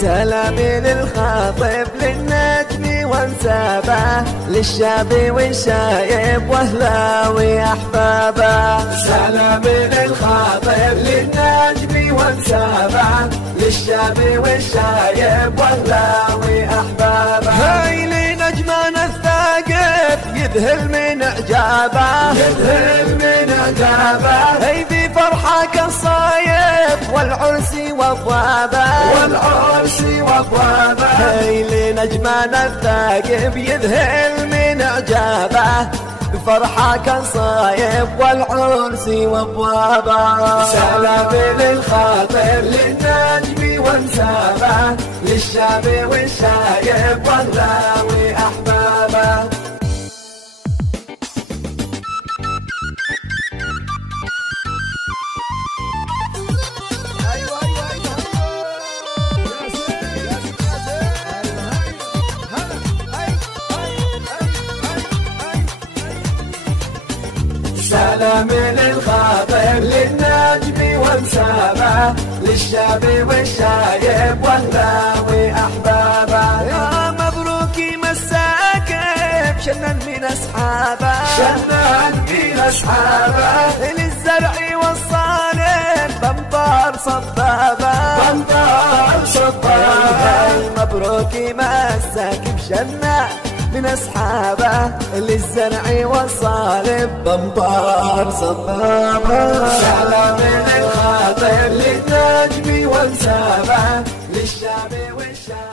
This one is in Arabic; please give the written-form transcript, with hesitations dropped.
سلامي للخاطب للنجم وانسابه، للشاب والشايب واهله واحبابه. سلامي للخاطب للنجم وانسابه، للشاب والشايب واهله واحبابه. هاي لنجمنا الثاقب يذهل من اعجابه، يذهل من اعجابه. هي بفرحك الصايب والعرس وابوابه، والعرس وابوابه. هي لنجمنا الثاقب يذهل من اعجابه، بفرحك صايب والعرس وابوابه. سلامي للخاطر للنجم وانسابه، للشاب والشايب واهله واحبابه. سلامي للخاطب للنجم وانسابه، للشاب والشايب واهله واحبابه. يا مبروك مساكب شنن من اصحابه، شنن من اصحابه. للزرع والصالح بمطار صبابه، بمطار صبابه. مبروك مساكب شنن من اصحابه، للزرع والصالب بمطار صبابه. سلامي للخاطر للنجم وانسابه، للشاب والشايب.